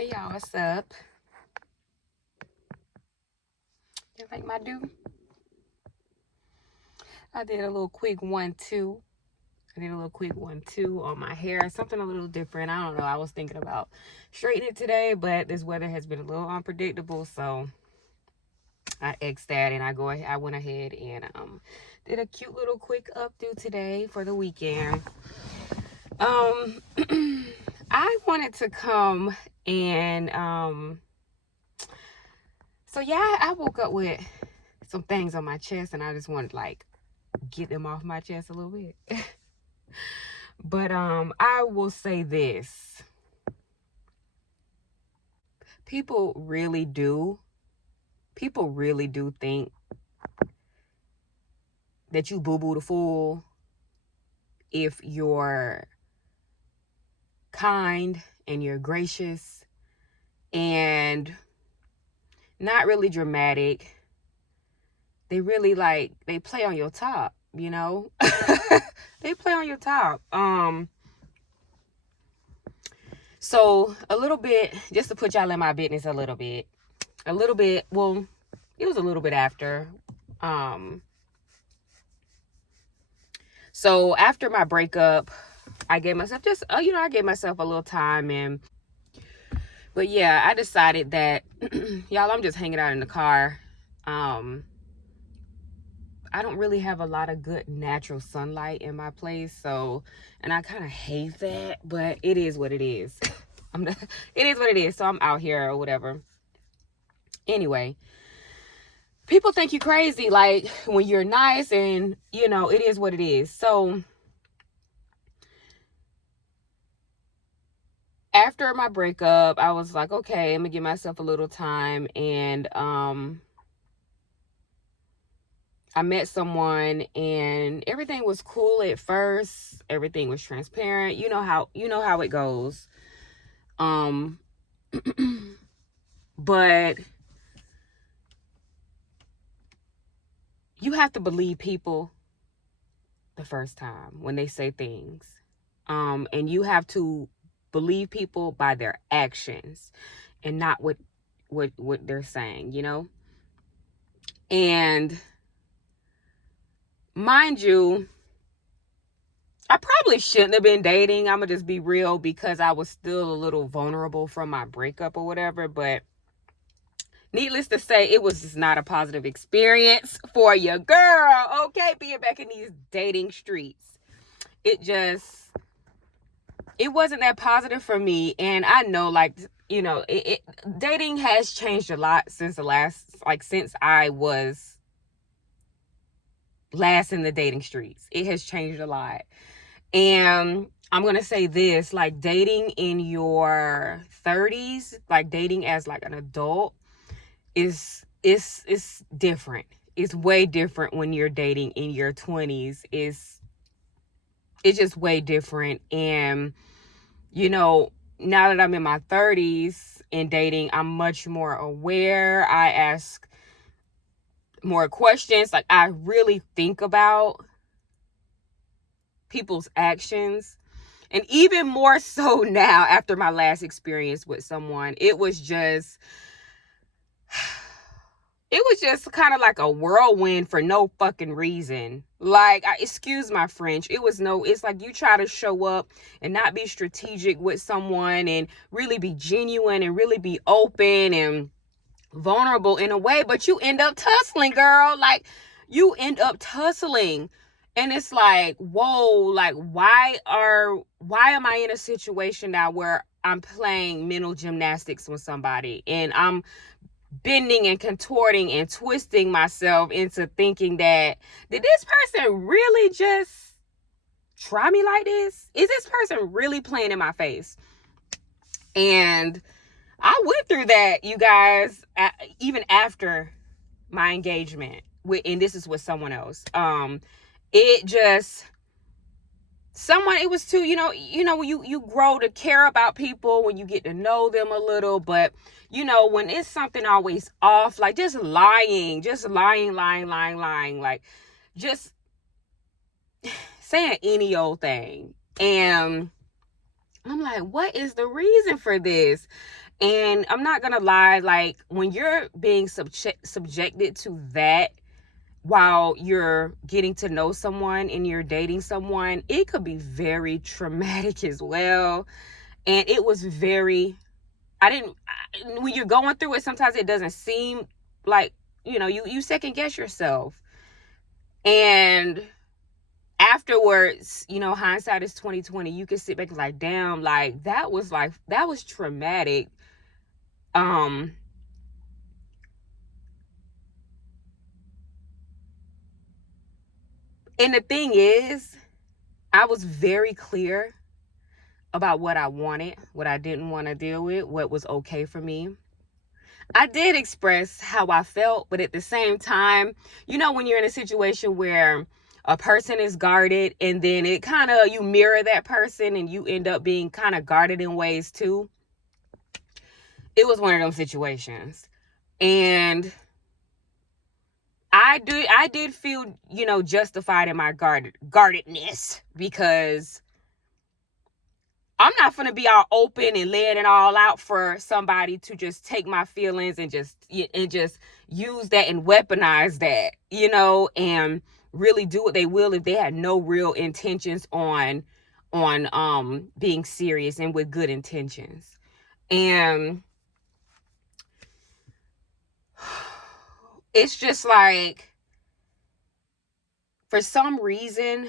Hey y'all, what's up? You like my do? I did a little quick 1-2. On my hair. Something a little different. I don't know. I was thinking about straightening it today, but this weather has been a little unpredictable, so I X'd that and I went ahead and did a cute little quick updo today for the weekend. I wanted to come and so yeah, I woke up with some things on my chest and I just wanted to like get them off my chest a little bit. But I will say this. People really do think that you boo-boo the fool if you're kind and you're gracious and not really dramatic. They really they play on your top, you know? They play on your top. So a little bit, just to put y'all in my business a little bit, well, it was a little bit after. So after my breakup, I gave myself I gave myself a little time but yeah, I decided that, y'all, I'm just hanging out in the car. I don't really have a lot of good natural sunlight in my place, so, and I kind of hate that, but it is what it is. It is what it is, so I'm out here or whatever. Anyway, people think you crazy, like, when you're nice and, it is what it is. So, after my breakup, I was like, okay, I'm gonna give myself a little time, and I met someone and everything was cool at first. Everything was transparent. You know how it goes. But you have to believe people the first time when they say things. And you have to believe people by their actions and not what they're saying, And mind you, I probably shouldn't have been dating. I'm going to just be real, because I was still a little vulnerable from my breakup or whatever. But needless to say, it was just not a positive experience for your girl, okay? Being back in these dating streets. It wasn't that positive for me. And I know, dating has changed a lot since since I was last in the dating streets. It has changed a lot. And I'm going to say this, dating in your 30s, dating as an adult is different. It's way different when you're dating in your 20s. It's just way different. And, now that I'm in my 30s and dating, I'm much more aware. I ask more questions. I really think about people's actions. And even more so now, after my last experience with someone, it was just kind of like a whirlwind for no fucking reason. Excuse my French. It's like you try to show up and not be strategic with someone and really be genuine and really be open and vulnerable in a way, but you end up tussling, girl. You end up tussling. And it's like, whoa, why am I in a situation now where I'm playing mental gymnastics with somebody and I'm bending and contorting and twisting myself into thinking that, did this person really just try me like this? Is this person really playing in my face? And I went through that, you guys, even after my engagement and this is with someone else. It was too, when you grow to care about people, when you get to know them a little, but when it's something always off, just lying, just saying any old thing. And I'm like, what is the reason for this? And I'm not gonna lie, like, when you're being subjected to that while you're getting to know someone and you're dating someone, it could be very traumatic as well. And it was very, when you're going through it, sometimes it doesn't seem like, you second guess yourself. And afterwards, hindsight is 2020. You can sit back and like, damn, that was traumatic. And the thing is, I was very clear about what I wanted, what I didn't want to deal with, what was okay for me. I did express how I felt, but at the same time, when you're in a situation where a person is guarded and then it kind of, you mirror that person and you end up being kind of guarded in ways too. It was one of those situations. And I did feel, justified in my guardedness, because I'm not going to be all open and laying it all out for somebody to just take my feelings and just use that and weaponize that, and really do what they will if they had no real intentions on being serious and with good intentions. And it's just like, for some reason,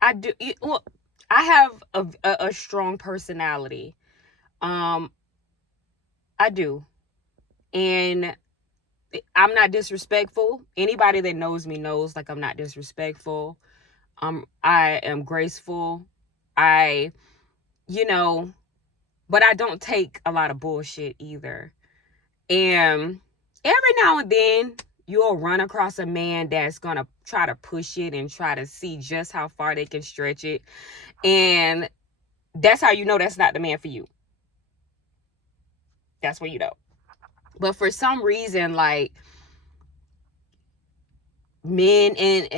I have a strong personality. I do. And I'm not disrespectful. Anybody that knows me knows, like, I'm not disrespectful. I am graceful. But I don't take a lot of bullshit either. And every now and then you'll run across a man that's going to try to push it and try to see just how far they can stretch it. And that's how you know that's not the man for you. That's when you know. But for some reason, like, men, they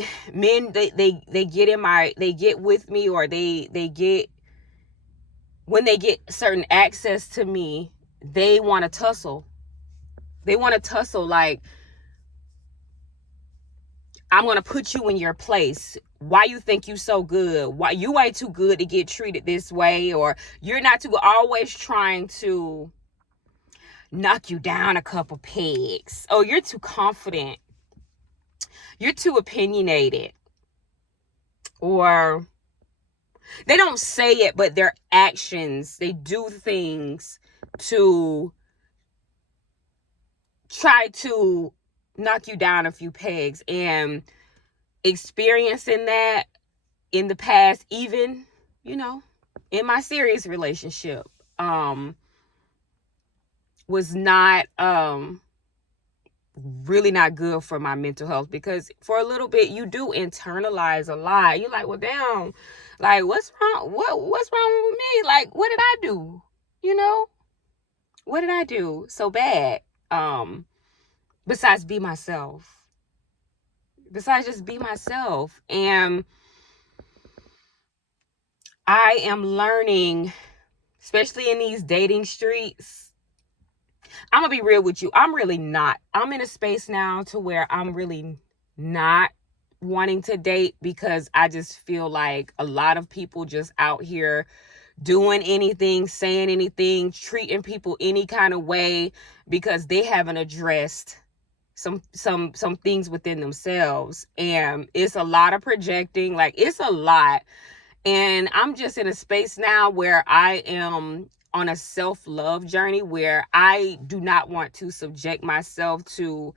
get with me, or they get, when they get certain access to me, they want to tussle. Like, I'm going to put you in your place. Why you think you so good? Why you ain't too good to get treated this way? Or you're not too, always trying to knock you down a couple pegs. Oh, you're too confident. You're too opinionated. Or they don't say it, but their actions, they do things to try to knock you down a few pegs. And experiencing that in the past, even, in my serious relationship, was not, really not good for my mental health, because for a little bit you do internalize a lot. You're like, well, damn, like, what's wrong? What's wrong with me? Like, what did I do? What did I do so bad? Besides just be myself. And I am learning, especially in these dating streets. I'm gonna be real with you. I'm really not. I'm in a space now to where I'm really not wanting to date, because I just feel like a lot of people just out here doing anything, saying anything, treating people any kind of way, because they haven't addressed some things within themselves. And it's a lot of projecting. Like, it's a lot. And I'm just in a space now where I am on a self-love journey, where I do not want to subject myself to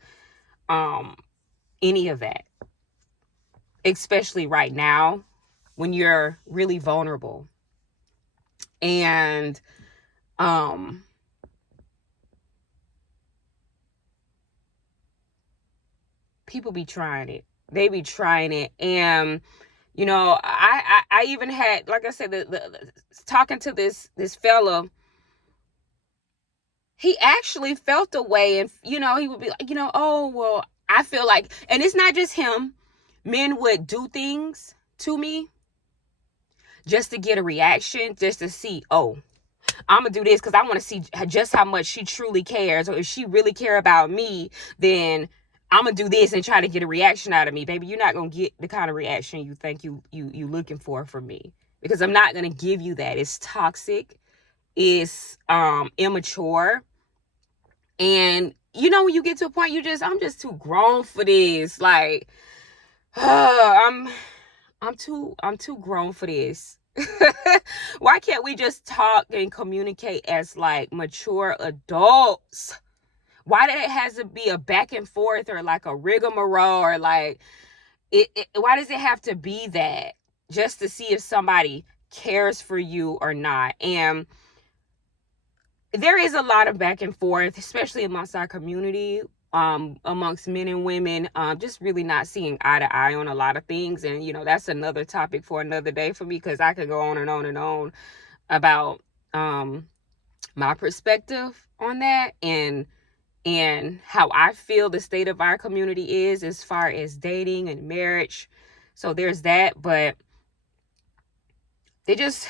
any of that, especially right now when you're really vulnerable. And people be trying it. They be trying it. And I even had, like I said, the talking to this fella. He actually felt a way, and he would be like, oh, well, I feel like, and it's not just him. Men would do things to me just to get a reaction, just to see, oh, I'm gonna do this because I want to see just how much she truly cares. Or if she really care about me, then I'm gonna do this and try to get a reaction out of me. Baby, you're not gonna get the kind of reaction you think you looking for from me, because I'm not gonna give you that. It's toxic. It's immature. And when you get to a point, I'm just too grown for this. Like, I'm too grown for this. Why can't we just talk and communicate as like mature adults? Why did it has to be a back and forth or like a rigmarole, or like why does it have to be that just to see if somebody cares for you or not? And there is a lot of back and forth, especially amongst our community, amongst men and women, just really not seeing eye to eye on a lot of things. And, that's another topic for another day for me, because I could go on and on and on about my perspective on that, and how I feel the state of our community is as far as dating and marriage. So there's that. But they get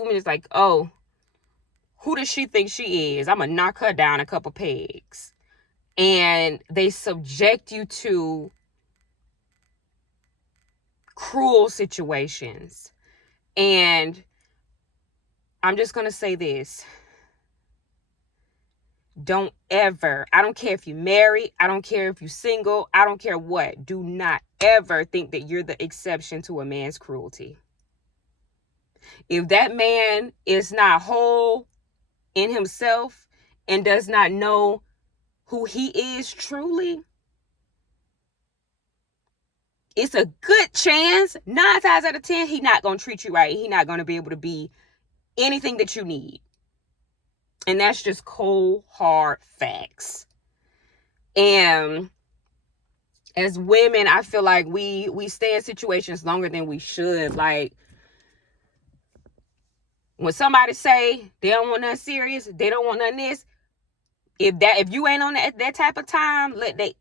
women, it's like, oh, who does she think she is? I'm going to knock her down a couple pegs. And they subject you to cruel situations. And I'm just going to say this. Don't ever, I don't care if you're married, I don't care if you're single, I don't care what. Do not ever think that you're the exception to a man's cruelty. If that man is not whole in himself and does not know who he is truly, it's a good chance, 9 times out of 10, he's not going to treat you right. He's not going to be able to be anything that you need. And that's just cold, hard facts. And as women, I feel like we stay in situations longer than we should. Like, when somebody say they don't want nothing serious, they don't want nothing this, if you ain't on that type of time, let they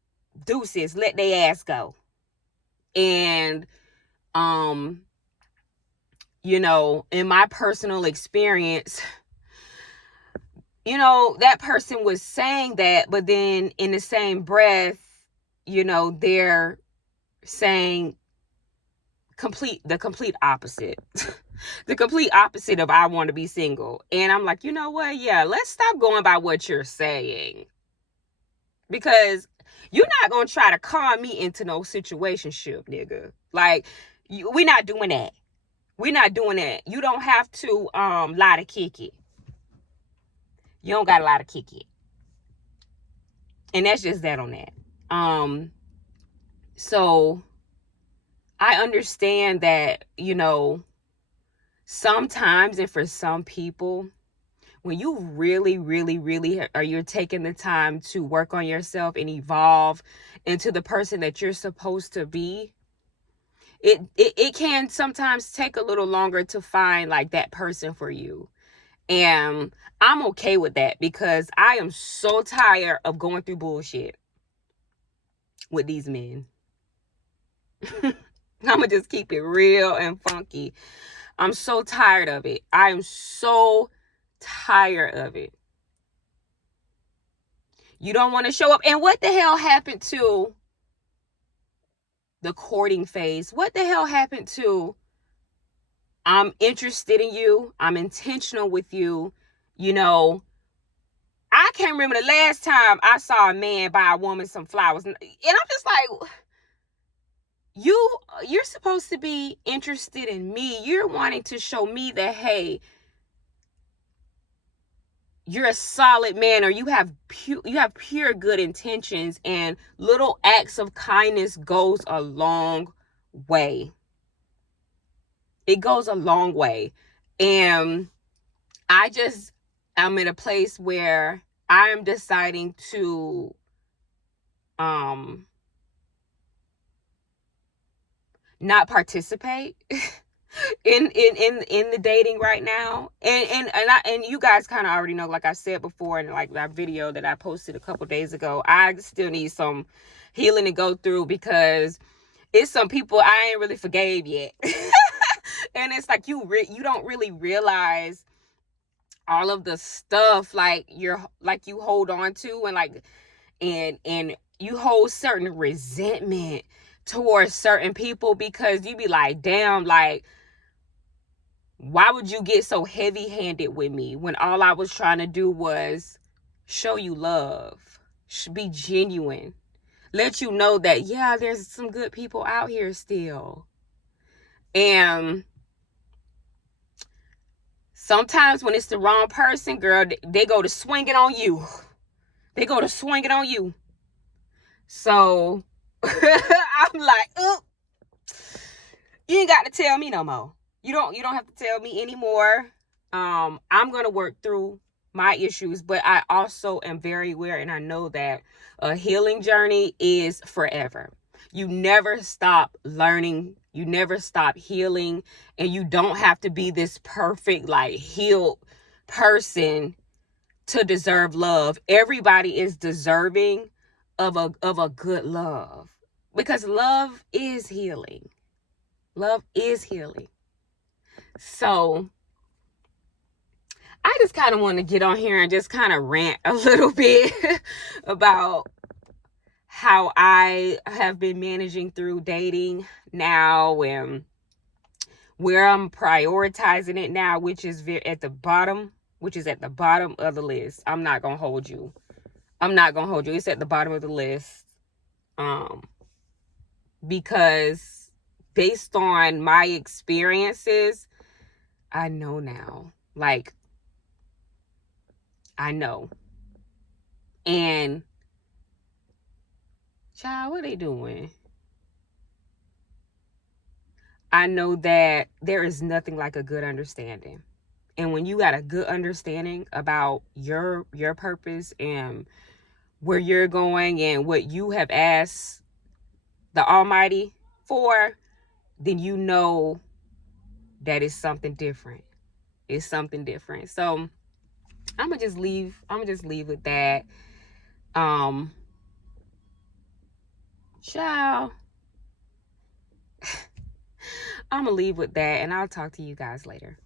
ass go. And in my personal experience, that person was saying that, but then in the same breath, they're saying the complete opposite. The complete opposite of I want to be single. And I'm like, you know what? Yeah, let's stop going by what you're saying. Because you're not going to try to con me into no situationship, nigga. Like, we're not doing that. We're not doing that. You don't have to lie to kick it. You don't got to lie to kick it. And that's just that on that. So I understand that, sometimes, and for some people, when you really, really, really you're taking the time to work on yourself and evolve into the person that you're supposed to be, it can sometimes take a little longer to find like that person for you. And I'm okay with that, because I am so tired of going through bullshit with these men. I'm gonna just keep it real and funky. I'm so tired of it. I am so tired of it. You don't want to show up. And what the hell happened to the courting phase? What the hell happened to I'm interested in you, I'm intentional with you? I can't remember the last time I saw a man buy a woman some flowers. And I'm just like, you're supposed to be interested in me. You're wanting to show me that, hey, you're a solid man, or you have pure good intentions, and little acts of kindness goes a long way. It goes a long way. And I'm in a place where I am deciding to not participate in the dating right now. And you guys kind of already know, like I said before in like that video that I posted a couple days ago, I still need some healing to go through, because it's some people I ain't really forgave yet. And it's like you don't really realize all of the stuff like you hold on to, and like and you hold certain resentment towards certain people, because you be like, damn, like, why would you get so heavy-handed with me when all I was trying to do was show you love, be genuine, let you know that, yeah, there's some good people out here still. And sometimes when it's the wrong person, girl, they go to swing it on you. They go to swing it on you. So I'm like, oh, you ain't got to tell me no more. You don't have to tell me anymore. I'm gonna work through my issues, but I also am very aware, and I know that a healing journey is forever. You never stop learning, you never stop healing, and you don't have to be this perfect, like, healed person to deserve love. Everybody is deserving of a good love, because love is healing. Love is healing. So I just kind of want to get on here and just kind of rant a little bit about how I have been managing through dating now, and where I'm prioritizing it now, which is at the bottom of the list. I'm not going to hold you. It's at the bottom of the list. Because based on my experiences, I know now. Like, I know. And, child, what are they doing? I know that there is nothing like a good understanding. And when you got a good understanding about your purpose and where you're going and what you have asked the Almighty for, then you know that it's something different. It's something different. So I'm gonna just leave with that. Ciao. I'm gonna leave with that, and I'll talk to you guys later.